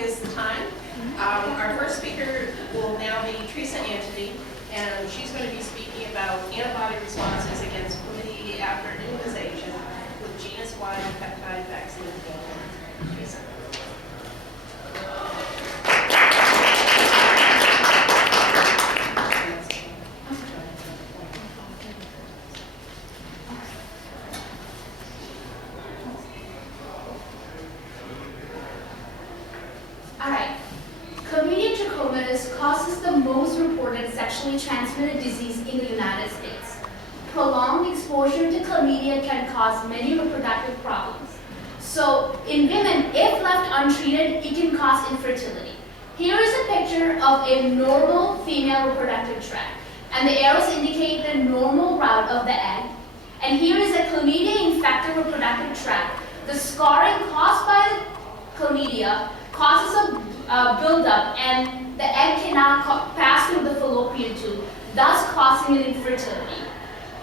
is the time. Our first speaker will now be Teresa Antony, and she's going to be speaking about antibody responses against chlamydia after immunization with genus-wide peptide vaccine development. Teresa. Causes the most reported sexually transmitted disease in the United States. Prolonged exposure to chlamydia can cause many reproductive problems. So in women, if left untreated, it can cause infertility. Here is a picture of a normal female reproductive tract, and the arrows indicate the normal route of the egg. And here is a chlamydia-infected reproductive tract. The scarring caused by the chlamydia causes a buildup, and the egg cannot pass through the fallopian tube, thus causing an infertility.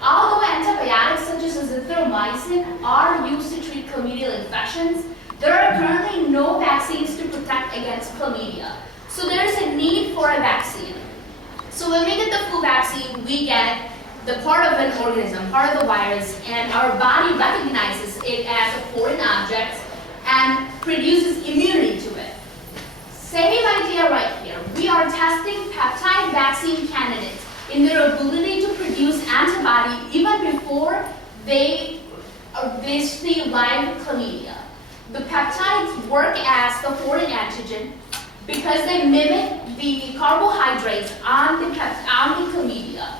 Although antibiotics such as azithromycin are used to treat chlamydial infections, there are currently no vaccines to protect against chlamydia. So there is a need for a vaccine. So when we get the flu vaccine, we get the part of an organism, part of the virus, and our body recognizes it as a foreign object and produces immunity to it. Same idea right here. We are testing peptide vaccine candidates in their ability to produce antibody even before they see live chlamydia. The peptides work as the foreign antigen because they mimic the carbohydrates on the chlamydia.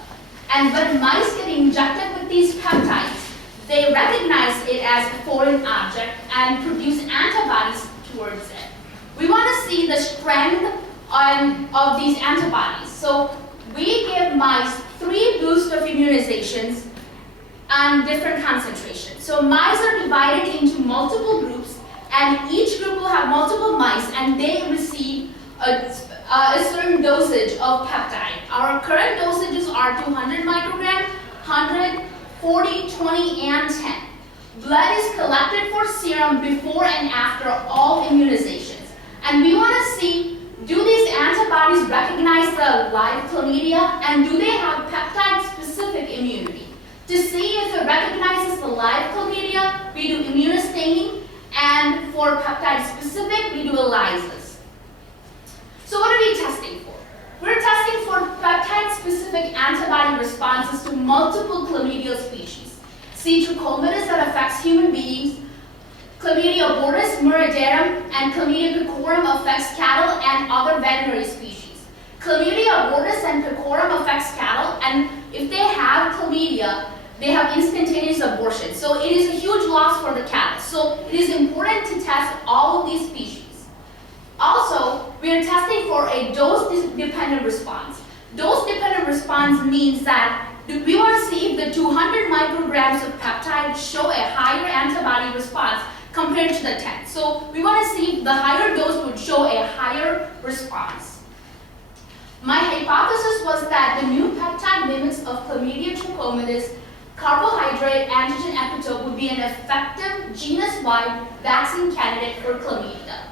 And when mice get injected with these peptides, they recognize it as a foreign object and produce antibodies towards it. We want to see the strength of these antibodies. So we give mice 3 boosts of immunizations and different concentrations. So mice are divided into multiple groups, and each group will have multiple mice, and they receive a certain dosage of peptide. Our current dosages are 200 micrograms, 100, 40, 20, and 10. Blood is collected for serum before and after all immunizations. And we want to see, do these antibodies recognize the live chlamydia, and do they have peptide-specific immunity? To see if it recognizes the live chlamydia, we do immunostaining, and for peptide-specific, we do ELISAs. So what are we testing for? We're testing for peptide-specific antibody responses to multiple chlamydial species. C. trachomatis that affects human beings, Chlamydia abortus, muraderum, and Chlamydia pecorum affects cattle and other veterinary species. Chlamydia abortus and pecorum affects cattle, and if they have chlamydia, they have instantaneous abortion. So it is a huge loss for the cattle. So it is important to test all of these species. Also, we are testing for a dose-dependent response. Dose-dependent response means that we want to see if the 200 micrograms of peptide show a higher antibody response compared to the 10. So we want to see if the higher dose would show a higher response. My hypothesis was that the new peptide mimics of Chlamydia trachomatis carbohydrate antigen epitope would be an effective genus-wide vaccine candidate for chlamydia.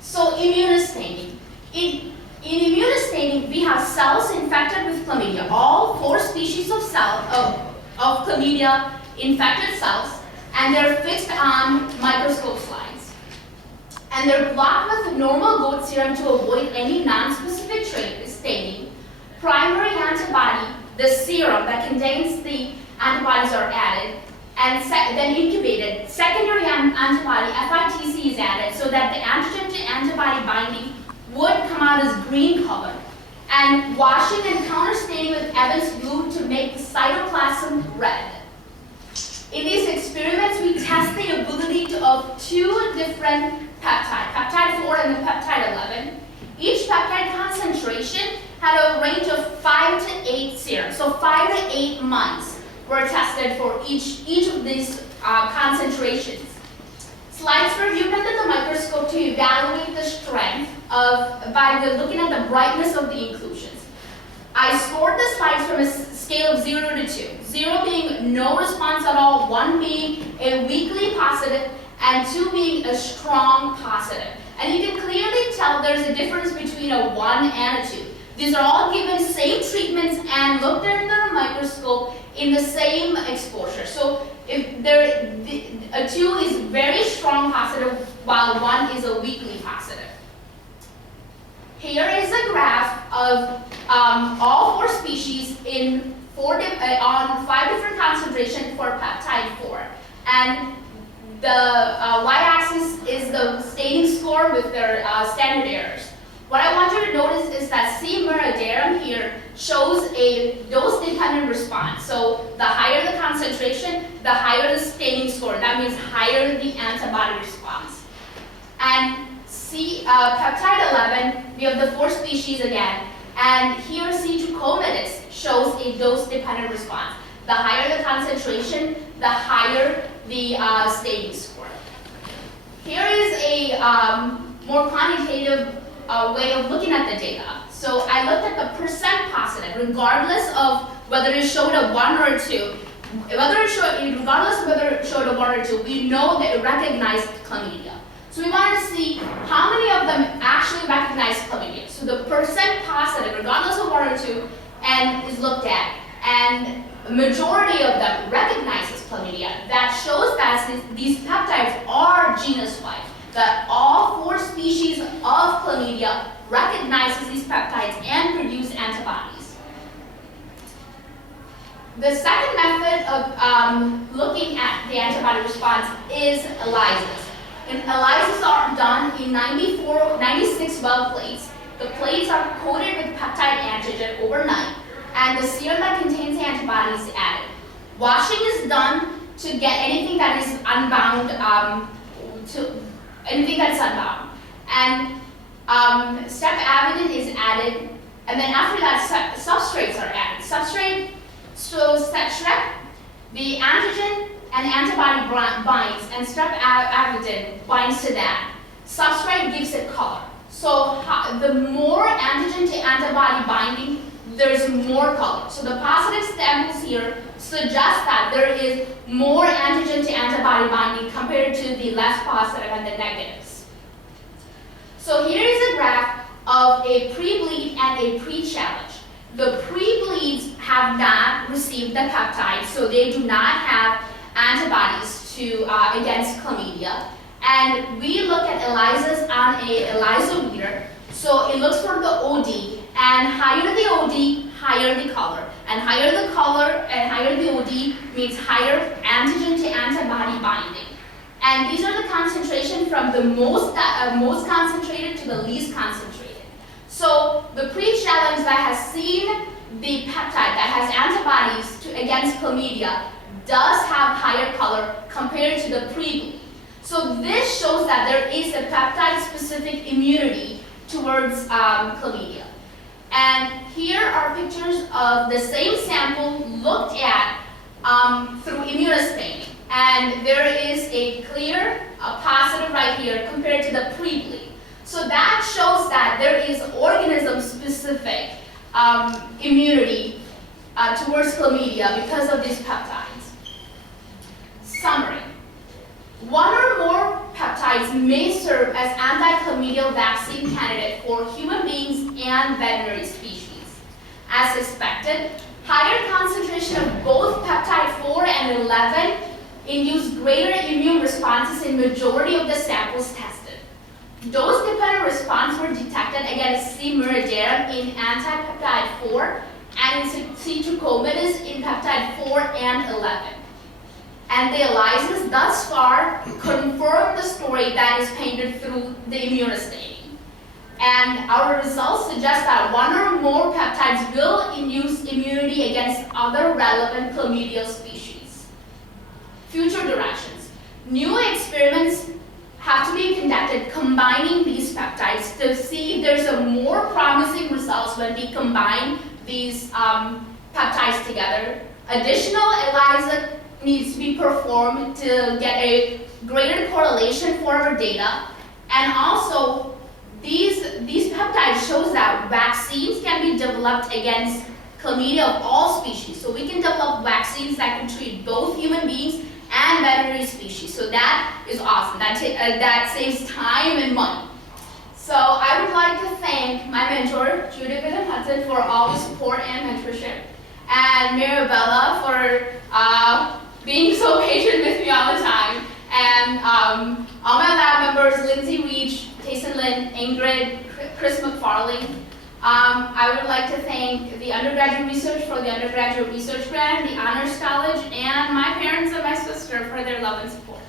So immunostaining. In immunostaining, we have cells infected with chlamydia, all 4 species of chlamydia infected cells, and they're fixed on microscope slides. And they're blocked with normal goat serum to avoid any non-specific staining. Primary antibody, the serum that contains the antibodies, are added, and then incubated. Secondary antibody, FITC, is added so that the antigen to antibody binding would come out as green color. And washing and counterstaining with Evans blue to make the cytoplasm red. In these experiments, we test the ability of 2 different peptides, peptide 4 and the peptide 11. Each peptide concentration had a range of 5 to 8 serums. So 5 to 8 mice were tested for each of these concentrations. Slides were viewed under the microscope to evaluate the strength by looking at the brightness of the inclusions. I scored the slides from a scale of 0 to 2. 0 being no response at all, 1 being a weakly positive, and 2 being a strong positive. And you can clearly tell there's a difference between a 1 and a 2. These are all given same treatments and looked at under a microscope in the same exposure. So if a 2 is very strong positive while 1 is a weakly positive. Here is a graph of all 4 species in on 5 different concentrations for peptide 4. And the y-axis is the staining score with their standard errors. What I want you to notice is that C. muridarum here shows a dose-dependent response. So the higher the concentration, the higher the staining score. That means higher the antibody response. And peptide 11, we have the 4 species again. And here C. trachomatis shows a dose-dependent response. The higher the concentration, the higher the staining score. Here is a more quantitative way of looking at the data. So I looked at the percent positive, regardless of whether it showed a 1 or a 2. Regardless of whether it showed a 1 or 2, we know that it recognized chlamydia. So we wanted to see how many of them actually recognize chlamydia. So the percent positive, regardless of 1 or 2, and is looked at, and a majority of them recognizes chlamydia. That shows that these peptides are genus-wide, that all 4 species of chlamydia recognizes these peptides and produce antibodies. The second method of looking at the antibody response is ELISAs. And ELISAs are done in 96 well plates. The plates are coated with peptide antigen overnight, and the serum that contains the antibodies is added. Washing is done to get anything that is unbound, And step avidin is added, and then after that, substrates are added. Substrate shows that strep, the antigen and antibody binds, and strep avidin binds to that. Substrate gives it color. So the more antigen to antibody binding, there's more color. So the positive samples here suggest that there is more antigen to antibody binding compared to the less positive and the negatives. So here is a graph of a pre-bleed and a pre-challenge. The pre-bleeds have not received the peptide, so they do not have antibodies against chlamydia. And we look at ELISAs on a ELISA reader. So it looks for the OD, and higher the OD, higher the color. And higher the color and higher the OD means higher antigen to antibody binding. And these are the concentration from the most concentrated to the least concentrated. So the pre-challenge that has seen the peptide that has antibodies against chlamydia does have higher color compared to the pre-bleed. So this shows that there is a peptide-specific immunity towards chlamydia. And here are pictures of the same sample looked at through immunostaining. And there is a clear positive right here compared to the pre-bleed. So that shows that there is organism-specific immunity towards chlamydia because of these peptides. Summary. 1 or more peptides may serve as anti-chlamydial vaccine candidate for human beings and veterinary species. As expected, higher concentration of both peptide 4 and 11 induce greater immune responses in majority of the samples tested. Dose-dependent response were detected against C. muridarum in antipeptide 4 and in C. trachomatis in peptide 4 and 11. And the ELISAs thus far confirm the story that is painted through the immunostaining. And our results suggest that 1 or more peptides will induce immunity against other relevant chlamydial species. Future directions. New experiments have to be conducted combining these peptides to see if there's a more promising results when we combine these peptides together. Additional ELISA needs to be performed to get a greater correlation for our data. And also, these peptides shows that vaccines can be developed against chlamydia of all species. So we can develop vaccines that can treat both human beings and veterinary species. So that is awesome. That saves time and money. So I would Hudson for all the support and mentorship, and Mirabella for being so patient with me all the time, and all my lab members, Lindsay Reach, Tayson Lynn, Ingrid, Chris McFarlane. I would like to thank the undergraduate research for the undergraduate research grant, the Honors College, and my parents and my sister for their love and support.